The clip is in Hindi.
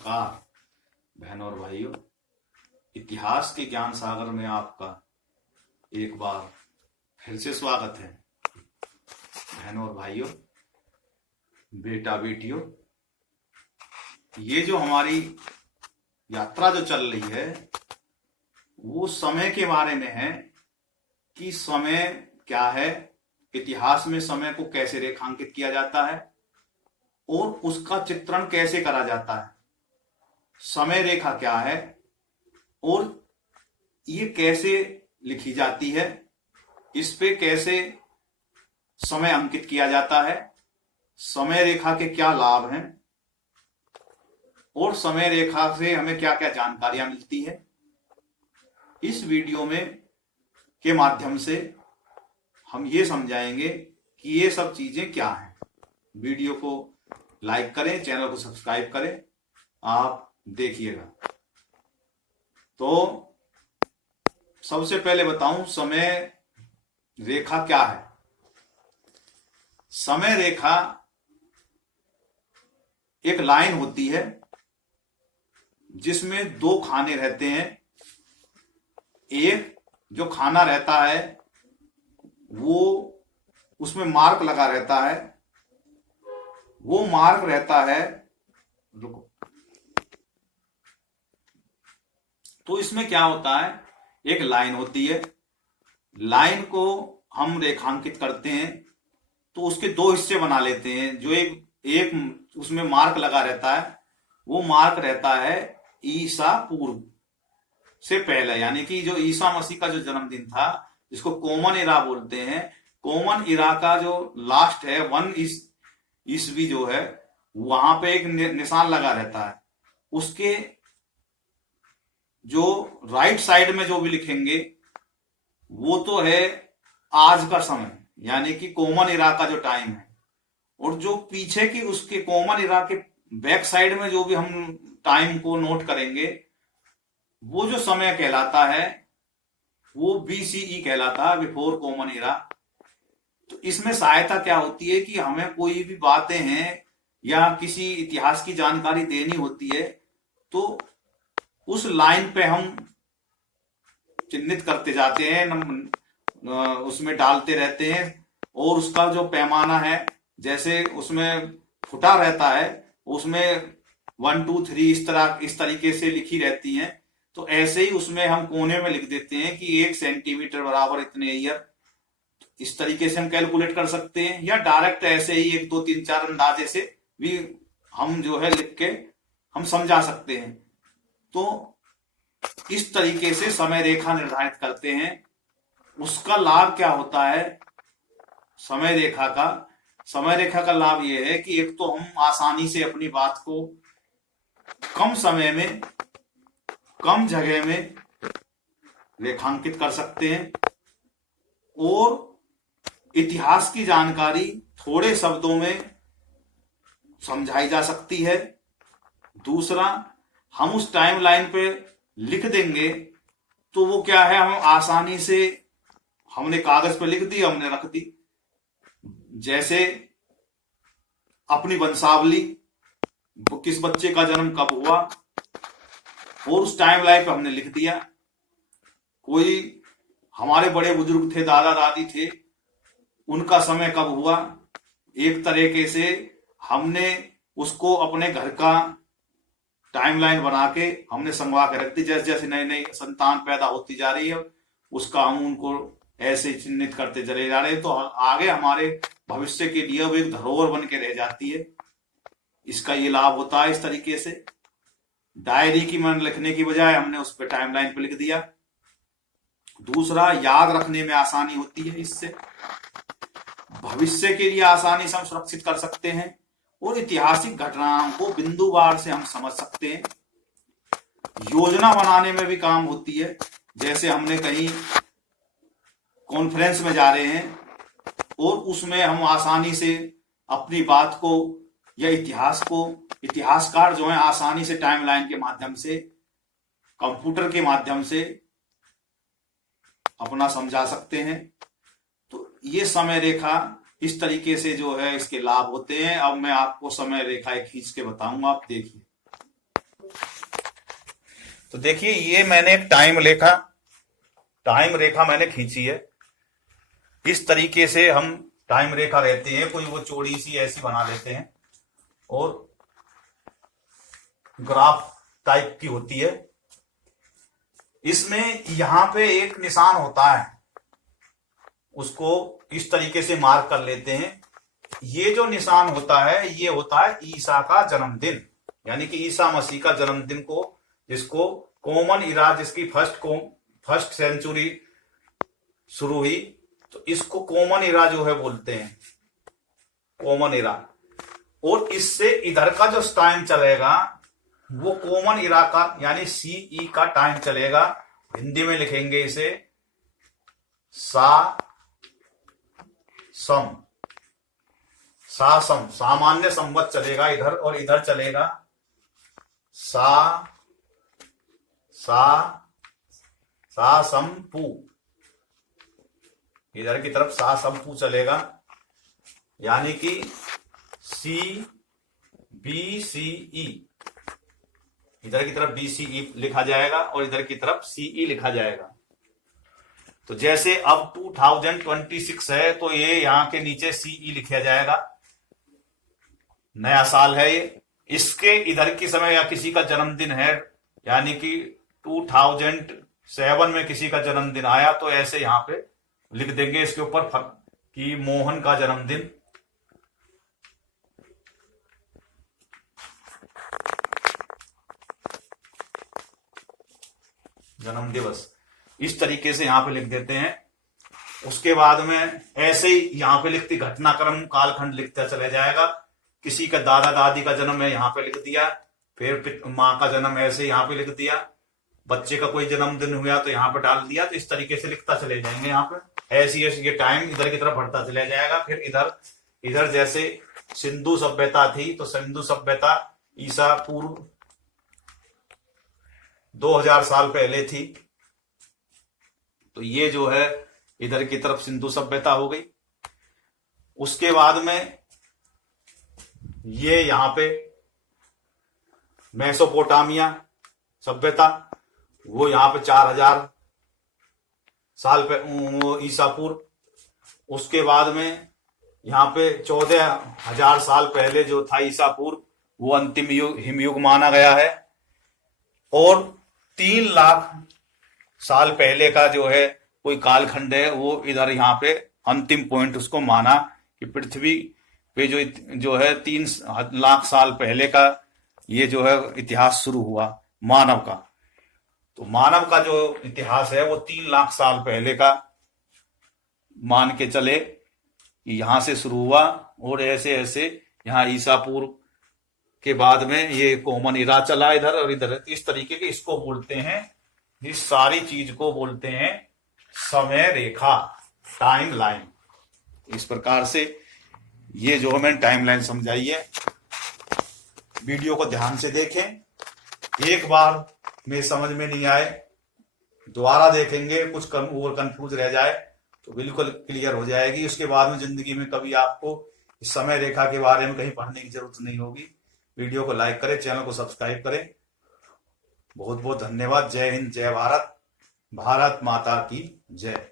नमस्कार बहनों और भाइयों। इतिहास के ज्ञान सागर में आपका एक बार फिर से स्वागत है। बहनों और भाइयों, बेटा बेटियों, ये जो हमारी यात्रा जो चल रही है वो समय के बारे में है कि समय क्या है, इतिहास में समय को कैसे रेखांकित किया जाता है और उसका चित्रण कैसे करा जाता है, समय रेखा क्या है और ये कैसे लिखी जाती है, इस पे कैसे समय अंकित किया जाता है, समय रेखा के क्या लाभ हैं और समय रेखा से हमें क्या क्या जानकारियां मिलती है। इस वीडियो में के माध्यम से हम ये समझाएंगे कि ये सब चीजें क्या हैं। वीडियो को लाइक करें, चैनल को सब्सक्राइब करें, आप देखिएगा। तो सबसे पहले बताऊं समय रेखा क्या है। समय रेखा एक लाइन होती है जिसमें दो खाने रहते हैं। एक जो खाना रहता है वो उसमें मार्क लगा रहता है, वो मार्क रहता है, रुको, तो इसमें क्या होता है, एक लाइन होती है, लाइन को हम रेखांकित करते हैं तो उसके दो हिस्से बना लेते हैं। जो एक उसमें मार्क लगा रहता है, वो मार्क रहता है ईसा पूर्व से पहले, यानी कि जो ईसा मसीह का जो जन्मदिन था, जिसको कॉमन इरा बोलते हैं, कॉमन इरा का जो लास्ट है 1 ईस्वी जो है, वहां पे एक निशान लगा रहता है। उसके जो राइट साइड में जो भी लिखेंगे वो तो है आज का समय, यानी कि कॉमन इरा का जो टाइम है, और जो पीछे की उसके कॉमन इरा के बैक साइड में जो भी हम टाइम को नोट करेंगे वो जो समय कहलाता है वो BCE कहलाता है, बिफोर कॉमन इरा। तो इसमें सहायता क्या होती है कि हमें कोई भी बातें हैं या किसी इतिहास की जानकारी देनी होती है तो उस लाइन पे हम चिन्हित करते जाते हैं, उसमें डालते रहते हैं, और उसका जो पैमाना है, जैसे उसमें फुटा रहता है, उसमें 1 2 3 इस तरीके से लिखी रहती हैं, तो ऐसे ही उसमें हम कोने में लिख देते हैं कि 1 सेंटीमीटर बराबर इतने ईयर। इस तरीके से हम कैलकुलेट कर सकते हैं, या डायरेक्ट ऐसे ही 1 2 3 4 अंदाजे से भी हम जो है लिख के हम समझा सकते हैं। तो इस तरीके से समय रेखा निर्धारित करते हैं। उसका लाभ क्या होता है समय रेखा का लाभ यह है कि एक तो हम आसानी से अपनी बात को कम समय में कम जगह में रेखांकित कर सकते हैं, और इतिहास की जानकारी थोड़े शब्दों में समझाई जा सकती है। दूसरा, हम उस टाइम लाइन पे लिख देंगे तो वो क्या है, हम आसानी से हमने कागज पे लिख दी, हमने रख दी। जैसे अपनी वंशावली, किस बच्चे का जन्म कब हुआ, और उस टाइम लाइन पे हमने लिख दिया। कोई हमारे बड़े बुजुर्ग थे, दादा दादी थे, उनका समय कब हुआ, एक तरीके से हमने उसको अपने घर का टाइमलाइन बना के हमने संगवा के रख दी। जैसे जैसे नई नई संतान पैदा होती जा रही है, उसका हम उनको ऐसे चिन्हित करते चले जा रहे हैं, तो आगे हमारे भविष्य के लिए वो एक धरोहर बन के रह जाती है। इसका ये लाभ होता है। इस तरीके से डायरी की मन लिखने की बजाय हमने उस पर टाइमलाइन पे लिख दिया। दूसरा, याद रखने में आसानी होती है, इससे भविष्य के लिए आसानी से हम सुरक्षित कर सकते हैं, और ऐतिहासिक घटनाओं को बिंदुवार से हम समझ सकते हैं। योजना बनाने में भी काम होती है। जैसे हमने कहीं कॉन्फ्रेंस में जा रहे हैं और उसमें हम आसानी से अपनी बात को या इतिहासकार जो है आसानी से टाइमलाइन के माध्यम से, कंप्यूटर के माध्यम से अपना समझा सकते हैं। तो ये समय रेखा इस तरीके से जो है इसके लाभ होते हैं। अब मैं आपको समय रेखाएं खींच के बताऊंगा, आप देखिए। तो देखिए ये मैंने एक टाइम रेखा मैंने खींची है। इस तरीके से हम टाइम रेखा रहते हैं, कोई वो चौड़ी सी ऐसी बना लेते हैं और ग्राफ टाइप की होती है। इसमें यहां पे एक निशान होता है, उसको इस तरीके से मार्क कर लेते हैं। ये जो निशान होता है ये होता है ईसा का जन्मदिन, यानी कि ईसा मसीह का जन्मदिन को, जिसको कॉमन इरा, जिसकी फर्स्ट सेंचुरी शुरू हुई, तो इसको कॉमन इरा जो है बोलते हैं, कॉमन इरा। और इससे इधर का जो टाइम चलेगा वो कॉमन इरा का यानी सीई का टाइम चलेगा। हिंदी में लिखेंगे इसे सम, सामान्य संवत चलेगा इधर, और इधर चलेगा संपू, इधर की तरफ संपू चलेगा, यानी कि BCE, इधर की तरफ BCE लिखा जाएगा और इधर की तरफ CE लिखा जाएगा। तो जैसे अब 2026 है तो ये यहां के नीचे CE लिखा जाएगा, नया साल है ये। इसके इधर की समय या किसी का जन्मदिन है, यानी कि 2007 में किसी का जन्मदिन आया, तो ऐसे यहां पे लिख देंगे इसके ऊपर कि मोहन का जन्मदिन। जन्म दिवस इस तरीके से यहां पे लिख देते हैं। उसके बाद में ऐसे ही यहां पे लिखती घटनाक्रम कालखंड लिखता चला जाएगा। किसी का दादा दादी का जन्म है यहाँ पे लिख दिया, फिर माँ का जन्म ऐसे यहाँ पे लिख दिया, बच्चे का कोई जन्मदिन हुआ तो यहाँ पे डाल दिया। तो इस तरीके से लिखता चले जाएंगे यहाँ पे, ऐसी ऐसी ये टाइम इधर की तरफ बढ़ता चला जाएगा। फिर इधर जैसे सिंधु सभ्यता थी, तो सिंधु सभ्यता ईसा पूर्व 2000 साल पहले थी, तो ये जो है इधर की तरफ सिंधु सभ्यता हो गई। उसके बाद में ये यहां पे मेसोपोटामिया सभ्यता, वो यहां पे 4000 साल पे ईसा पूर्व। उसके बाद में यहां पे 14000 साल पहले जो था ईसा पूर्व, वो अंतिम युग हिमयुग माना गया है। और 3 लाख साल पहले का जो है कोई कालखंड है, वो इधर यहाँ पे अंतिम पॉइंट उसको माना कि पृथ्वी पे जो है 3 लाख साल पहले का ये जो है इतिहास शुरू हुआ मानव का। तो मानव का जो इतिहास है वो 3 लाख साल पहले का मान के चले कि यहां से शुरू हुआ, और ऐसे ऐसे यहाँ ईसा पूर्व के बाद में ये कॉमन इरा चला इधर और इधर। इस तरीके के इसको बोलते हैं, इस सारी चीज को बोलते हैं समय रेखा, टाइम लाइन। इस प्रकार से ये जो मैंने टाइम लाइन समझाई है, वीडियो को ध्यान से देखें। एक बार में समझ में नहीं आए दोबारा देखेंगे, कुछ और कंफ्यूज रह जाए तो बिल्कुल क्लियर हो जाएगी। उसके बाद में जिंदगी में कभी आपको इस समय रेखा के बारे में कहीं पढ़ने की जरूरत नहीं होगी। वीडियो को लाइक करें, चैनल को सब्सक्राइब करें। बहुत बहुत धन्यवाद। जय हिंद, जय भारत, भारत माता की जय।